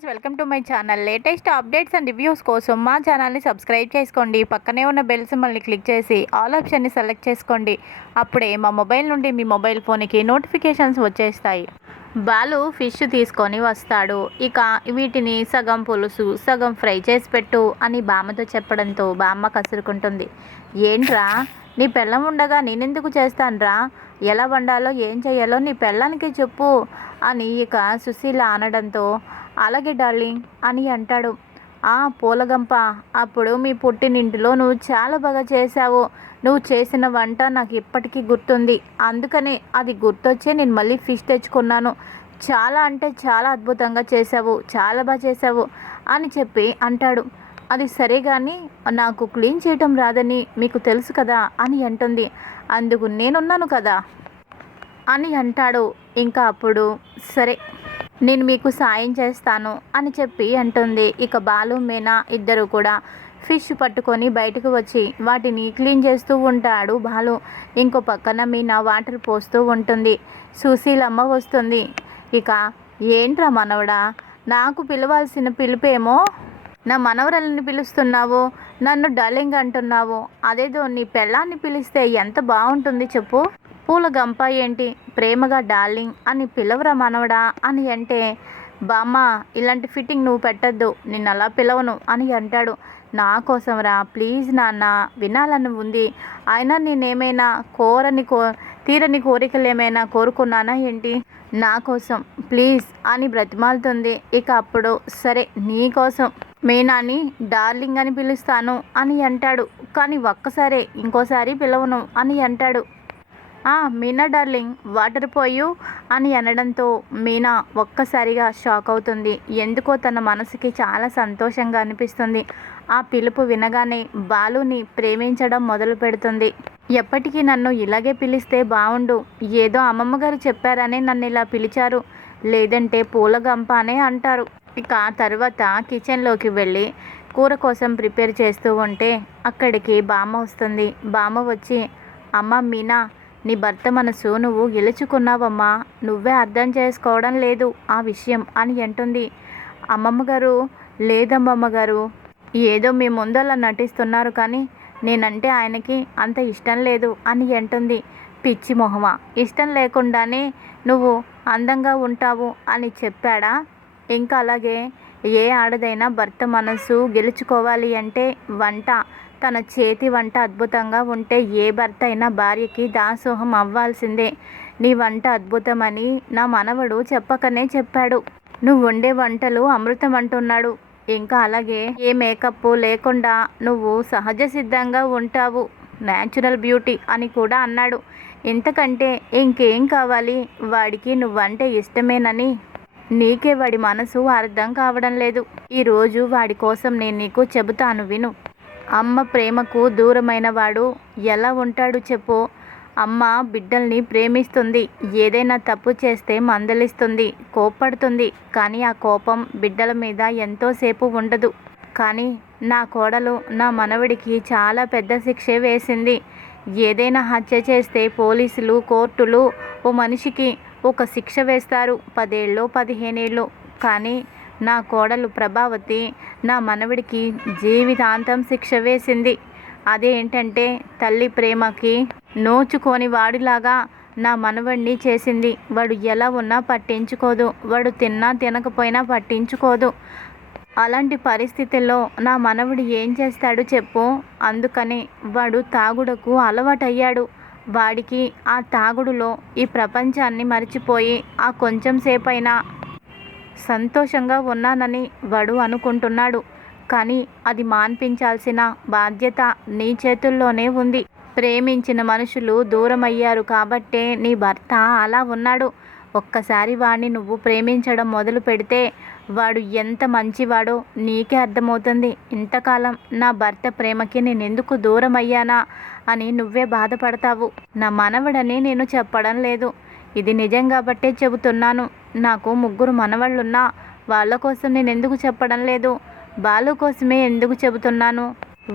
Friends, welcome to my channel. Latest updates and reviews కోసం మా ఛానల్ని సబ్స్క్రైబ్ చేసుకోండి. పక్కనే ఉన్న బెల్ సింబల్ని క్లిక్ చేసి ఆల్ ఆప్షన్ని సెలెక్ట్ చేసుకోండి. అప్పుడే మా మొబైల్ నుండి మీ మొబైల్ ఫోన్కి నోటిఫికేషన్స్ వచ్చేస్తాయి. బాలు ఫిష్ తీసుకొని వస్తాడు. ఇక వీటిని సగం పులుసు సగం ఫ్రై చేసి పెట్టు అని బామ్మతో చెప్పడంతో బామ్మ కసురుకుంటుంది. ఏంట్రా, నీ పెళ్ళం ఉండగా నేనెందుకు చేస్తానురా? ఎలా వండాలో ఏం చేయాలో నీ పెళ్ళానికి చెప్పు అని ఇక సుశీల అనడంతో అలాగే డార్లింగ్ అని అంటాడు. పూలగంప, అప్పుడు మీ పుట్టినింటిలో నువ్వు చాలా బాగా చేశావు. నువ్వు చేసిన వంట నాకు ఇప్పటికీ గుర్తుంది. అందుకనే అది గుర్తొచ్చే నేను మళ్ళీ ఫిష్ తెచ్చుకున్నాను. చాలా అంటే చాలా అద్భుతంగా చేశావు, చాలా బాగా చేశావు అని చెప్పి అంటాడు. అది సరే కానీ నాకు క్లీన్ చేయటం రాదని మీకు తెలుసు కదా అని అంటుంది. అందుకు నేనున్నాను కదా అని అంటాడు. ఇంకా అప్పుడు సరే, నేను మీకు సాయం చేస్తాను అని చెప్పి అంటుంది. ఇక బాలు మీనా ఇద్దరు కూడా ఫిష్ పట్టుకొని బయటకు వచ్చి వాటిని క్లీన్ చేస్తూ ఉంటాడు బాలు. ఇంకో పక్కన మీనా వాటర్ పోస్తూ ఉంటుంది. సుశీలమ్మ వస్తుంది. ఇక ఏంట్రా మనవడా, నాకు పిలవాల్సిన పిలుపేమో నా మనవరాలని పిలుస్తున్నావు, నన్ను డార్లింగ్ అంటున్నావు. అదేదో నీ పెళ్ళాన్ని పిలిస్తే ఎంత బాగుంటుంది చెప్పు. పూల గంప ఏంటి, ప్రేమగా డార్లింగ్ అని పిలవరా మనవడా అని అంటే, బామ్మ ఇలాంటి ఫిట్టింగ్ నువ్వు పెట్టద్దు, నిన్ను అలా పిలవను అని అంటాడు. నా కోసం రా ప్లీజ్ నాన్న, వినాలని ఉంది. అయినా నేనేమైనా తీరని కోరికలు ఏమైనా కోరుకున్నానా ఏంటి? నా కోసం ప్లీజ్ అని బ్రతిమాలుతుంది. ఇక అప్పుడు సరే, నీ కోసం మీనాని డార్లింగ్ అని పిలుస్తాను అని అంటాడు. కానీ ఒక్కసారే, ఇంకోసారి పిలవను అని అంటాడు. మీనా డార్లింగ్ వాటర్ పోయు అని అనడంతో మీనా ఒక్కసారిగా షాక్ అవుతుంది. ఎందుకో తన మనసుకి చాలా సంతోషంగా అనిపిస్తుంది. ఆ పిలుపు వినగానే బాలుని ప్రేమించడం మొదలు పెడుతుంది. ఎప్పటికీ నన్ను ఇలాగే పిలిస్తే బాగుండు. ఏదో అమ్మమ్మగారు చెప్పారనే నన్ను ఇలా పిలిచారు, లేదంటే పూలగంప అనే అంటారు. ఇక తర్వాత కిచెన్లోకి వెళ్ళి కూర కోసం ప్రిపేర్ చేస్తూ ఉంటే అక్కడికి బామ్మ వస్తుంది. బామ్మ వచ్చి, అమ్మ మీనా, నీ భర్త మనసు నువ్వు గెలుచుకున్నావమ్మా, నువ్వే అర్థం చేసుకోవడం లేదు ఆ విషయం అని అంటుంది. అమ్మమ్మగారు, లేదమ్మమ్మగారు, ఏదో మీ ముందు అలా నటిస్తున్నారు, కానీ నేనంటే ఆయనకి అంత ఇష్టం లేదు అని అంటుంది. పిచ్చి మొహమా, ఇష్టం లేకుండానే నువ్వు అందంగా ఉంటావు అని చెప్పాడా? ఇంకా అలాగే ఏ ఆడదైనా భర్త మనసు గెలుచుకోవాలి అంటే తన చేతి వంట అద్భుతంగా ఉంటే ఏ భర్త అయినా భార్యకి దాసోహం అవ్వాల్సిందే. నీ వంట అద్భుతమని నా మనవడు చెప్పకనే చెప్పాడు. నువ్వు వండే వంటలు అమృతం అంటున్నాడు. ఇంకా అలాగే ఏ మేకప్ లేకుండా నువ్వు సహజ సిద్ధంగా ఉంటావు, న్యాచురల్ బ్యూటీ అని కూడా అన్నాడు. ఇంతకంటే ఇంకేం కావాలి? వాడికి నువ్వంటే ఇష్టమేనని నీకే వాడి మనసు అర్థం కావడం లేదు. ఈరోజు వాడి కోసం నేను నీకు చెబుతాను విను. అమ్మ ప్రేమకు దూరమైన వాడు ఎలా ఉంటాడు చెప్పు? అమ్మ బిడ్డల్ని ప్రేమిస్తుంది, ఏదైనా తప్పు చేస్తే మందలిస్తుంది, కోప్పడుతుంది. కానీ ఆ కోపం బిడ్డల మీద ఎంతోసేపు ఉండదు. కానీ నా కోడలు నా మనవడికి చాలా పెద్ద శిక్షే వేసింది. ఏదైనా హత్య చేస్తే పోలీసులు, కోర్టులు ఓ మనిషికి ఒక శిక్ష వేస్తారు, 10 ఏళ్ళు 15 ఏళ్ళు. కానీ నా కోడలు ప్రభావతి నా మనవడికి జీవితాంతం శిక్ష వేసింది. అదేంటంటే తల్లి ప్రేమకి నోచుకొని వాడిలాగా నా మనవడిని చేసింది. వాడు ఎలా ఉన్నా పట్టించుకోదు, వాడు తిన్నా తినకపోయినా పట్టించుకోదు. అలాంటి పరిస్థితుల్లో నా మనవడు ఏం చేస్తాడు చెప్పు? అందుకని వాడు తాగుడుకు అలవాటయ్యాడు. వాడికి ఆ తాగుడులో ఈ ప్రపంచాన్ని మర్చిపోయి ఆ కొంచెం సేపైనా సంతోషంగా ఉన్నానని వాడు అనుకుంటున్నాడు. కానీ అది మాన్పించాల్సిన బాధ్యత నీ చేతుల్లోనే ఉంది. ప్రేమించిన మనుషులు దూరమయ్యారు కాబట్టే నీ భర్త అలా ఉన్నాడు. ఒక్కసారి వాడిని నువ్వు ప్రేమించడం మొదలు పెడితే వాడు ఎంత మంచివాడో నీకే అర్థమవుతుంది. ఇంతకాలం నా భర్త ప్రేమకి నేనెందుకు దూరం అయ్యానా అని నువ్వే బాధపడతావు. నా మనవడని నేను చెప్పడం లేదు, ఇది నిజం కాబట్టే చెబుతున్నాను. నాకు 3 మనవళ్ళున్నా వాళ్ళ కోసం నేను ఎందుకు చెప్పడం లేదు? బాలు కోసమే ఎందుకు చెబుతున్నాను?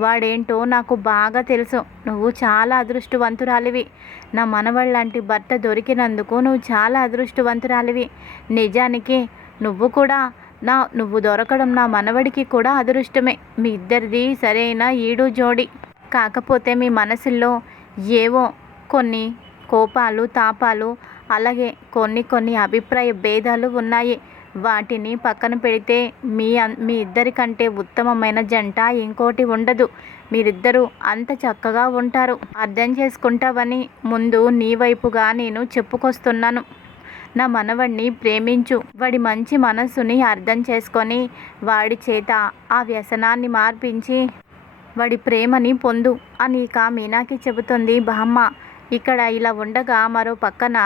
వాడేంటో నాకు బాగా తెలుసు. నువ్వు చాలా అదృష్టవంతురాలివి. నా మనవళ్ళంటి భర్త దొరికినందుకు నువ్వు చాలా అదృష్టవంతురాలివి. నిజానికి నువ్వు కూడా నువ్వు దొరకడం నా మనవడికి కూడా అదృష్టమే. మీ ఇద్దరిది సరైన ఈడు జోడి. కాకపోతే మీ మనసుల్లో ఏవో కొన్ని కోపాలు తాపాలు అలాగే కొన్ని అభిప్రాయ భేదాలు ఉన్నాయి. వాటిని పక్కన పెడితే మీ ఇద్దరికంటే ఉత్తమమైన జంట ఇంకోటి ఉండదు. మీరిద్దరూ అంత చక్కగా ఉంటారు. అర్థం చేసుకుంటావని ముందు నీ వైపుగా నేను చెప్పుకొస్తున్నాను. నా మనవడిని ప్రేమించు. వాడి మంచి మనస్సుని అర్థం చేసుకొని వాడి చేత ఆ వ్యసనాన్ని మార్పించి వాడి ప్రేమని పొందు అని ఇక మీనాకి చెబుతుంది బామ్మ. ఇక్కడ ఇలా ఉండగా మరో పక్కన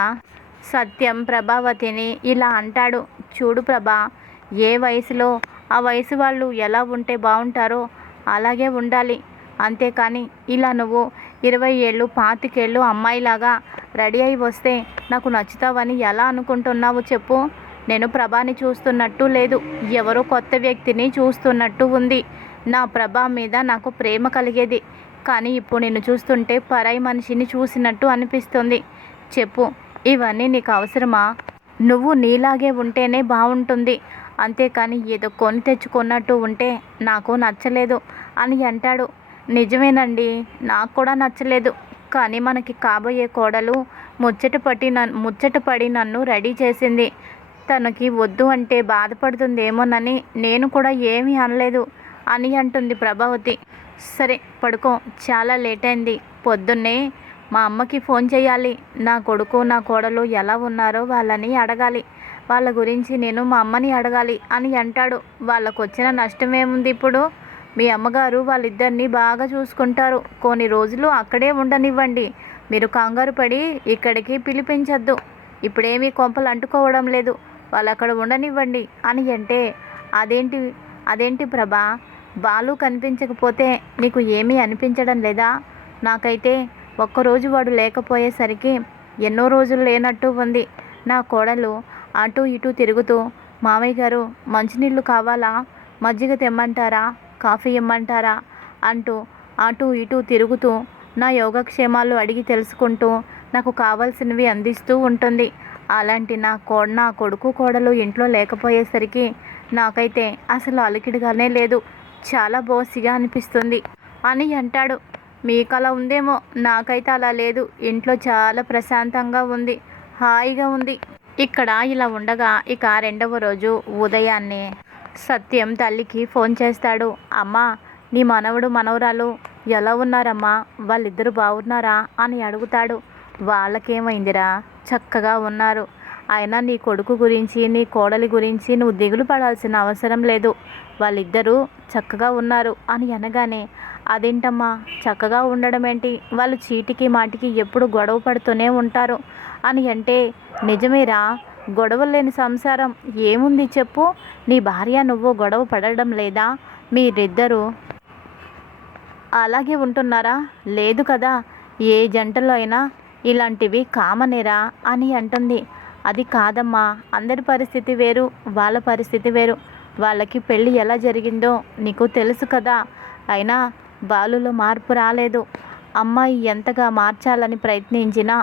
సత్యం ప్రభావతిని ఇలా అంటాడు. చూడు ప్రభా, ఏ వయసులో ఆ వయసు వాళ్ళు ఎలా ఉంటే బాగుంటారో అలాగే ఉండాలి. అంతేకాని ఇలా నువ్వు 20 ఏళ్ళు 25 ఏళ్ళు అమ్మాయిలాగా రెడీ అయి వస్తే నాకు నచ్చుతావని ఎలా అనుకుంటున్నావు చెప్పు. నేను ప్రభాని చూస్తున్నట్టు లేదు, ఎవరో కొత్త వ్యక్తిని చూస్తున్నట్టు ఉంది. నా ప్రభా మీద నాకు ప్రేమ కలిగేది, కానీ ఇప్పుడు నిన్ను చూస్తుంటే పరాయి మనిషిని చూసినట్టు అనిపిస్తుంది. చెప్పు, ఇవన్నీ నీకు అవసరమా? నువ్వు నీలాగే ఉంటేనే బాగుంటుంది, అంతేకాని ఏదో కొని తెచ్చుకున్నట్టు ఉంటే నాకు నచ్చలేదు అని అంటాడు. నిజమేనండి, నాకు కూడా నచ్చలేదు. కానీ మనకి కాబోయే కోడలు ముచ్చటపడి నన్ను రెడీ చేసింది. తనకి వద్దు అంటే బాధపడుతుందేమోనని నేను కూడా ఏమీ అనలేదు అని అంటుంది ప్రభావతి. సరే పడుకో, చాలా లేట్ అయింది. పొద్దున్నే మా అమ్మకి ఫోన్ చేయాలి. నా కొడుకు నా కోడలు ఎలా ఉన్నారో వాళ్ళని అడగాలి. వాళ్ళ గురించి నేను మా అమ్మని అడగాలి అని అంటాడు. వాళ్ళకు వచ్చిన నష్టం ఏముంది ఇప్పుడు? మీ అమ్మగారు వాళ్ళిద్దరిని బాగా చూసుకుంటారు. కొన్ని రోజులు అక్కడే ఉండనివ్వండి. మీరు కంగారు పడి ఇక్కడికి పిలిపించద్దు. ఇప్పుడేమీ కొంపలు అంటుకోవడం లేదు, వాళ్ళు అక్కడ ఉండనివ్వండి అని అంటే, అదేంటి ప్రభా, బాలు కనిపించకపోతే నీకు ఏమీ అనిపించడం లేదా? నాకైతే ఒక్కరోజు వాడు లేకపోయేసరికి ఎన్నో రోజులు లేనట్టు ఉంది. నా కోడలు అటు ఇటు తిరుగుతూ, మామయ్య గారు మంచినీళ్ళు కావాలా, మజ్జిగ తెమ్మంటారా, కాఫీ ఇమ్మంటారా అంటూ అటు ఇటు తిరుగుతూ నా యోగక్షేమాలు అడిగి తెలుసుకుంటూ నాకు కావాల్సినవి అందిస్తూ ఉంటుంది. అలాంటి నా కొడుకు కోడలు ఇంట్లో లేకపోయేసరికి నాకైతే అసలు అలికిడిగానే లేదు, చాలా బోసిగా అనిపిస్తుంది అని అంటాడు. మీకు అలా ఉందేమో, నాకైతే అలా లేదు. ఇంట్లో చాలా ప్రశాంతంగా ఉంది, హాయిగా ఉంది. ఇక్కడ ఇలా ఉండగా ఇక రెండవ రోజు ఉదయాన్నే సత్యం తల్లికి ఫోన్ చేస్తాడు. అమ్మా, నీ మనవడు మనవరాలు ఎలా ఉన్నారమ్మా, వాళ్ళిద్దరూ బాగున్నారా అని అడుగుతాడు. వాళ్ళకేమైందిరా, చక్కగా ఉన్నారు. అయినా నీ కొడుకు గురించి నీ కోడలి గురించి నువ్వు దిగులు పడాల్సిన అవసరం లేదు, వాళ్ళిద్దరూ చక్కగా ఉన్నారు అని అనగానే, అదేంటమ్మా చక్కగా ఉండడం ఏంటి, వాళ్ళు చీటికి మాటికి ఎప్పుడు గొడవ పడుతూనే ఉంటారు అని అంటే, నిజమేరా, గొడవలు లేని సంసారం ఏముంది చెప్పు. నీ భార్య నువ్వు గొడవ పడడం లేదా? మీరిద్దరూ అలాగే ఉంటున్నారా? లేదు కదా, ఏ జంటలో అయినా ఇలాంటివి కామనేరా అని అంటుంది. అది కాదమ్మా, అందరి పరిస్థితి వేరు, వాళ్ళ పరిస్థితి వేరు. వాళ్ళకి పెళ్ళి ఎలా జరిగిందో నీకు తెలుసు కదా. అయినా బాలులో మార్పు రాలేదు. అమ్మాయి ఎంతగా మార్చాలని ప్రయత్నించినా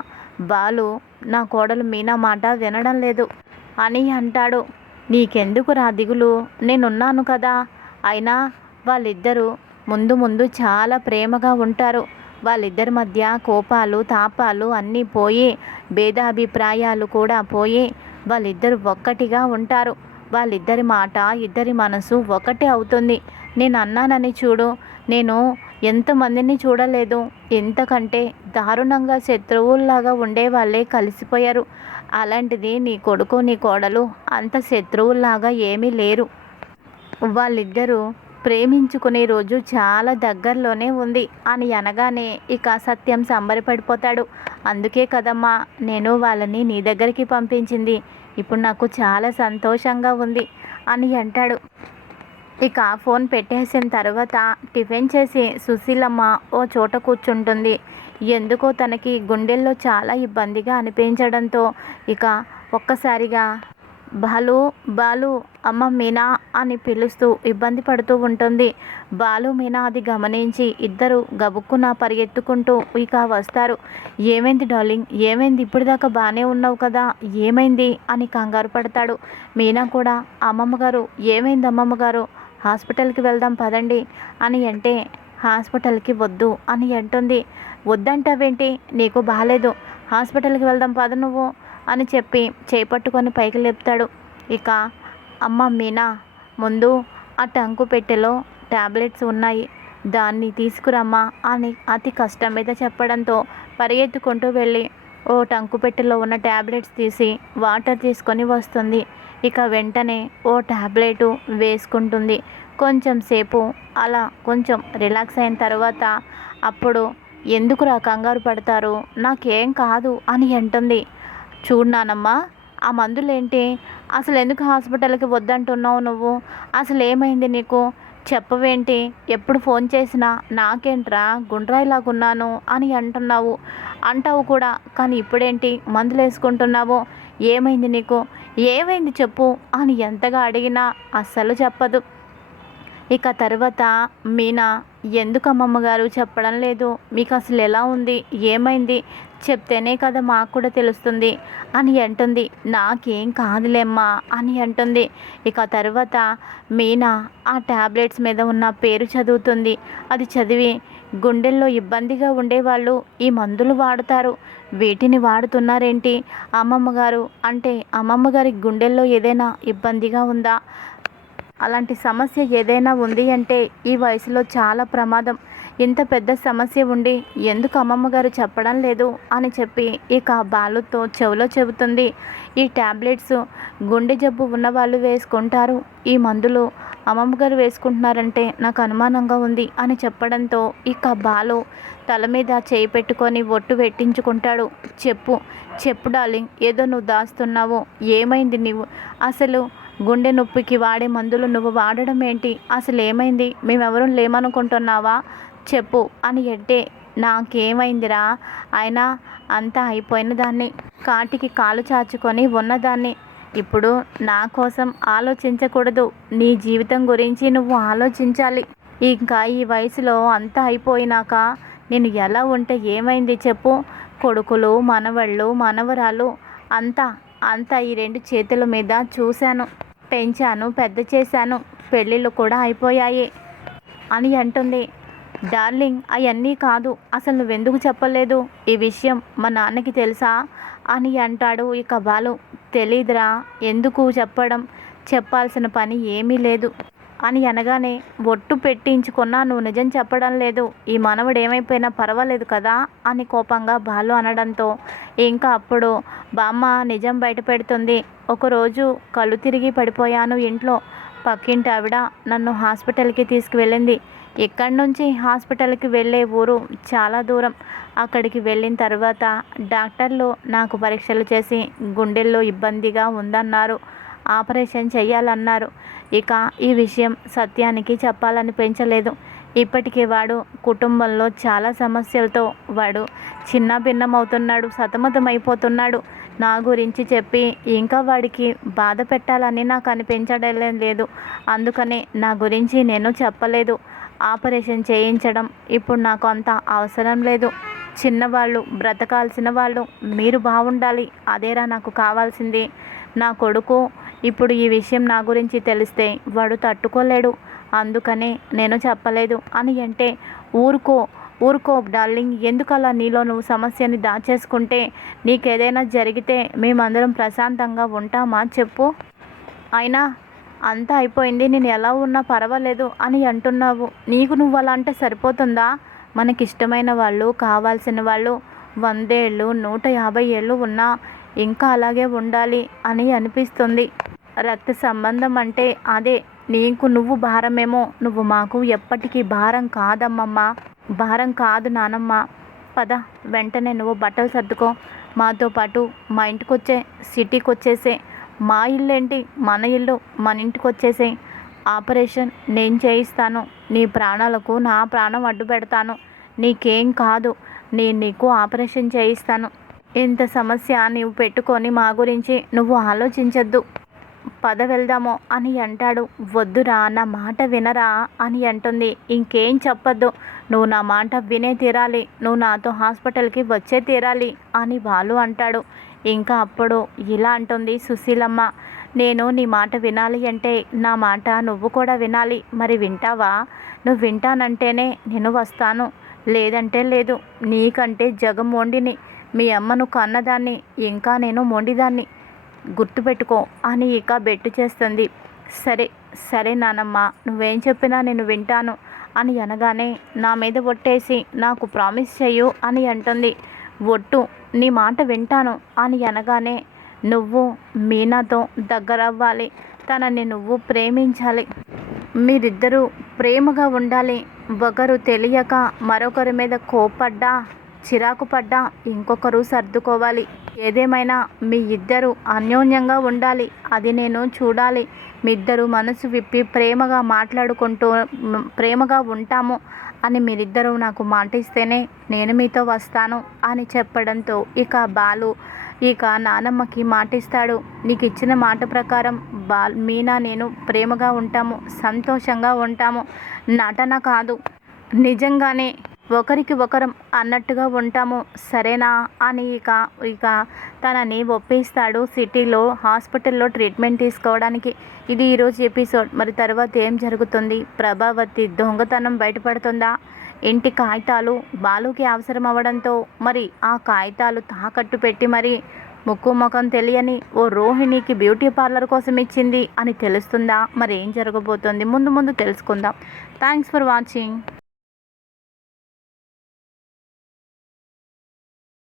బాలు నా కోడలు మీనా మాట వినడం లేదు అని అంటాడు. నీకెందుకు రా దిగులు, నేనున్నాను కదా. అయినా వాళ్ళిద్దరూ ముందు చాలా ప్రేమగా ఉంటారు. వాళ్ళిద్దరి మధ్య కోపాలు తాపాలు అన్నీ పోయి, భేదాభిప్రాయాలు కూడా పోయి వాళ్ళిద్దరు ఒక్కటిగా ఉంటారు. వాళ్ళిద్దరి మాట ఇద్దరి మనసు ఒకటే అవుతుంది. నేను అన్నానని చూడు, నేను ఎంతమందిని చూడలేదు, ఎంతకంటే దారుణంగా శత్రువుల్లాగా ఉండేవాళ్ళే కలిసిపోయారు. అలాంటిది నీ కొడుకు నీ కోడలు అంత శత్రువుల్లాగా ఏమీ లేరు. వాళ్ళిద్దరూ ప్రేమించుకునే రోజు చాలా దగ్గరలోనే ఉంది అని అనగానే ఇక సత్యం సంబరపడిపోతాడు. అందుకే కదమ్మా నేను వాళ్ళని నీ దగ్గరికి పంపించింది. ఇప్పుడు నాకు చాలా సంతోషంగా ఉంది అని అంటాడు. ఇక ఫోన్ పెట్టేసిన తర్వాత టిఫిన్ చేసి సుశీలమ్మ ఓ చోట కూర్చుంటుంది. ఎందుకో తనకి గుండెల్లో చాలా ఇబ్బందిగా అనిపించడంతో ఇక ఒక్కసారిగా బాలు బాలు అమ్మ మీనా అని పిలుస్తూ ఇబ్బంది పడుతూ ఉంటుంది. బాలు మీనా అది గమనించి ఇద్దరు గబుక్కున పరిగెత్తుకుంటూ ఇక వస్తారు. ఏమైంది డార్లింగ్, ఏమైంది, ఇప్పటిదాకా బాగానే ఉన్నావు కదా, ఏమైంది అని కంగారు పడతాడు. మీనా కూడా అమ్మమ్మ గారు, ఏమైంది అమ్మమ్మ గారు, హాస్పిటల్కి వెళ్దాం పదండి అని అంటే, హాస్పిటల్కి వద్దు అని అంటుంది. వద్దంటావేంటి, నీకు బాగాలేదు, హాస్పిటల్కి వెళ్దాం పద నువ్వు అని చెప్పి చేపట్టుకొని పైకి లేపుతాడు. ఇక అమ్మ మీనా, ముందు ఆ టంకు పెట్టెలో ట్యాబ్లెట్స్ ఉన్నాయి, దాన్ని తీసుకురమ్మా అని అతి కష్టం మీద చెప్పడంతో పరిగెత్తుకుంటూ వెళ్ళి ఓ టంకు పెట్టెలో ఉన్న ట్యాబ్లెట్స్ తీసి వాటర్ తీసుకొని వస్తుంది. ఇక వెంటనే ఓ ట్యాబ్లెటు వేసుకుంటుంది. కొంచెం సేపు అలా కొంచెం రిలాక్స్ అయిన తర్వాత అప్పుడు ఎందుకురా కంగారు పడతారు, నాకేం కాదు అని అంటుంది. చూడు నానమ్మ, ఆ మందులేంటి, అసలు ఎందుకు హాస్పిటల్కి వద్దంటున్నావు నువ్వు, అసలు ఏమైంది నీకు, చెప్పవేంటి, ఎప్పుడు ఫోన్ చేసినా నాకేంట్రా గుండ్రాయిలాగున్నాను అని అంటావు కూడా, కానీ ఇప్పుడేంటి మందులు వేసుకుంటున్నావు, ఏమైంది నీకు, ఏమైంది చెప్పు అని ఎంతగా అడిగినా అస్సలు చెప్పదు. ఇక తర్వాత మీనా, ఎందుకు అమ్మమ్మ గారు చెప్పడం లేదు, మీకు అసలు ఎలా ఉంది, ఏమైంది, చెప్తేనే కదా మాకు కూడా తెలుస్తుంది అని అంటుంది. నాకేం కాదులేమ్మా అని అంటుంది. ఇక తర్వాత మీనా ఆ ట్యాబ్లెట్స్ మీద ఉన్న పేరు చదువుతుంది. అది చదివి, గుండెల్లో ఇబ్బందిగా ఉండేవాళ్ళు ఈ మందులు వాడతారు, వీటిని వాడుతున్నారేంటి అమ్మమ్మ గారు అంటే, అమ్మమ్మ గారి గుండెల్లో ఏదైనా ఇబ్బందిగా ఉందా, అలాంటి సమస్య ఏదైనా ఉంది అంటే ఈ వయసులో చాలా ప్రమాదం, ఇంత పెద్ద సమస్య ఉండి ఎందుకు అమ్మమ్మ గారు చెప్పడం లేదు అని చెప్పి ఇక బాలుతో చెవిలో చెబుతుంది. ఈ ట్యాబ్లెట్స్ గుండె జబ్బు ఉన్నవాళ్ళు వేసుకుంటారు, ఈ మందులు అమ్మమ్మ గారు వేసుకుంటున్నారంటే నాకు అనుమానంగా ఉంది అని చెప్పడంతో ఇక బాలు తల మీద చేయి పెట్టుకొని ఒట్టు పెట్టించుకుంటాడు. చెప్పు చెప్పు డార్లింగ్, ఏదో నువ్వు దాస్తున్నావు, ఏమైంది, నువ్వు అసలు గుండె నొప్పికి వాడే మందులు నువ్వు వాడడం ఏంటి, అసలు ఏమైంది, మేమెవరూ లేమనుకుంటున్నావా, చెప్పు అని అంటే, నాకేమైందిరా, అయినా అంతా అయిపోయిన దాన్ని, కాటికి కాలు చాచుకొని ఉన్నదాన్ని, ఇప్పుడు నా కోసం ఆలోచించకూడదు, నీ జీవితం గురించి నువ్వు ఆలోచించాలి, ఇంకా ఈ వయసులో అంతా అయిపోయినాక నేను ఎలా ఉంటే ఏమైంది చెప్పు, కొడుకులు మనవళ్ళు మనవరాలు అంతా అంతా ఈ రెండు చేతుల మీద చూశాను, పెంచాను, పెద్ద చేశాను, పెళ్ళిళ్ళు కూడా అయిపోయాయి అని అంటుంది. డార్లింగ్, అవన్నీ కాదు, అసలు నువ్వెందుకు చెప్పలేదు, ఈ విషయం మా నాన్నకి తెలుసా అని అంటాడు. ఇక బాలు, తెలీదురా, ఎందుకు చెప్పడం, చెప్పాల్సిన పని ఏమీ లేదు అని అనగానే, ఒట్టు పెట్టించుకున్నా నువ్వు నిజం చెప్పడం లేదు, ఈ మనవడు ఏమైపోయినా పర్వాలేదు కదా అని కోపంగా బాలు అనడంతో ఇంకా అప్పుడు బామ్మ నిజం బయట పెడుతుంది. ఒకరోజు కళ్ళు తిరిగి పడిపోయాను ఇంట్లో, పక్కింటి ఆవిడ నన్ను హాస్పిటల్కి తీసుకువెళ్ళింది, ఇక్కడి నుంచి హాస్పిటల్కి వెళ్ళే ఊరు చాలా దూరం, అక్కడికి వెళ్ళిన తర్వాత డాక్టర్లు నాకు పరీక్షలు చేసి గుండెల్లో ఇబ్బందిగా ఉందన్నారు, ఆపరేషన్ చెయ్యాలన్నారు. ఇక ఈ విషయం సత్యానికి చెప్పాలనిపించలేదు. ఇప్పటికే వాడు కుటుంబంలో చాలా సమస్యలతో వాడు చిన్న భిన్నమవుతున్నాడు, సతమతమైపోతున్నాడు. నా గురించి చెప్పి ఇంకా వాడికి బాధ పెట్టాలని నాకు అనిపించడం లేదు, అందుకనే నా గురించి నేను చెప్పలేదు. ఆపరేషన్ చేయించడం ఇప్పుడు నాకు అంత అవసరం లేదు, చిన్నవాళ్ళు బ్రతకాల్సిన వాళ్ళు మీరు బాగుండాలి, అదేరా నాకు కావాల్సింది. నా కొడుకు ఇప్పుడు ఈ విషయం నా గురించి తెలిస్తే వాడు తట్టుకోలేడు, అందుకనే నేను చెప్పలేదు అని అంటే, ఊరుకో ఊరుకో డార్లింగ్, ఎందుకలా నీలో నువ్వు సమస్యని దాచేసుకుంటే, నీకేదైనా జరిగితే మేమందరం ప్రశాంతంగా ఉంటామా చెప్పు, అయినా అంతా అయిపోయింది, నేను ఎలా ఉన్నా పర్వాలేదు అని అంటున్నావు, నీకు నువ్వు అలా అంటే సరిపోతుందా, మనకిష్టమైన వాళ్ళు కావాల్సిన వాళ్ళు 100 ఏళ్ళు 150 ఏళ్ళు ఉన్నా ఇంకా అలాగే ఉండాలి అని అనిపిస్తుంది. రక్త సంబంధం అంటే అదే, నీకు నువ్వు భారమేమో, నువ్వు మాకు ఎప్పటికీ భారం కాదమ్మమ్మ, భారం కాదు నానమ్మ. పద, వెంటనే నువ్వు బట్టలు సర్దుకో, మాతో పాటు మా ఇంటికి సిటీకి వచ్చేసే, మా ఇల్లు ఏంటి, మన ఇల్లు, మన ఇంటికి వచ్చేసే, ఆపరేషన్ నేను చేయిస్తాను, నీ ప్రాణాలకు నా ప్రాణం అడ్డు పెడతాను, నీకేం కాదు, నేను నీకు ఆపరేషన్ చేయిస్తాను, ఇంత సమస్య నీవు పెట్టుకొని మా గురించి నువ్వు ఆలోచించద్దు పద వెళ్దాము అని అంటాడు. వద్దురా, నా మాట వినరా అని అంటుంది. ఇంకేం చెప్పొద్దు, నువ్వు నా మాట వినే తీరాలి, నువ్వు నాతో హాస్పిటల్కి వచ్చే తీరాలి అని బాలు అంటాడు. ఇంకా అప్పుడు ఇలా అంటుంది సుశీలమ్మ, నేను నీ మాట వినాలి అంటే నా మాట నువ్వు కూడా వినాలి. మరి వింటావా? నువ్వు వింటానంటేనే నేను వస్తాను, లేదంటే లేదు. నీకంటే జగం మొండిని, మీ అమ్మను కన్నదాన్ని, ఇంకా నేను మొండిదాన్ని, గుర్తుపెట్టుకో అని ఇక బెట్టు చేస్తుంది. సరే సరే నానమ్మ, నువ్వేం చెప్పినా నేను వింటాను అని అనగానే నా మీద ఒట్టేసి నాకు ప్రామిస్ చెయ్యు అని అంటుంది. ఒట్టు, నీ మాట వింటాను అని అనగానే నువ్వు మీనాతో దగ్గరవ్వాలి, తనని నువ్వు ప్రేమించాలి, మీరిద్దరూ ప్రేమగా ఉండాలి. ఒకరు తెలియక మరొకరి మీద కోపడ్డా, చిరాకు పడ్డా ఇంకొకరు సర్దుకోవాలి. ఏదేమైనా మీ ఇద్దరు అన్యోన్యంగా ఉండాలి, అది నేను చూడాలి. మీ ఇద్దరు మనసు విప్పి ప్రేమగా మాట్లాడుకుంటూ ప్రేమగా ఉంటాము అని మీరిద్దరూ నాకు మాట ఇస్తేనే నేను మీతో వస్తాను అని చెప్పడంతో ఇక బాలు ఇక నానమ్మకి మాటిస్తాడు. నీకు ఇచ్చిన మాట ప్రకారం మీనా నేను ప్రేమగా ఉంటాము, సంతోషంగా ఉంటాము, నటన కాదు, నిజంగానే ఒకరికి ఒకరం అన్నట్టుగా ఉంటాము, సరేనా అని ఇక ఇక తనని ఒప్పిస్తాడు సిటీలో హాస్పిటల్లో ట్రీట్మెంట్ తీసుకోవడానికి. ఇది ఈరోజు ఎపిసోడ్. మరి తర్వాత ఏం జరుగుతుంది? ప్రభావతి దొంగతనం బయటపడుతుందా? ఇంటి కాగితాలు బాలుకి అవసరం అవ్వడంతో మరి ఆ కాగితాలు తాకట్టు పెట్టి మరి ముక్కు ముఖం తెలియని ఓ రోహిణికి బ్యూటీ పార్లర్ కోసం ఇచ్చింది అని తెలుస్తుందా? మరి ఏం జరగబోతోంది? ముందు ముందు తెలుసుకుందాం. Thanks for watching.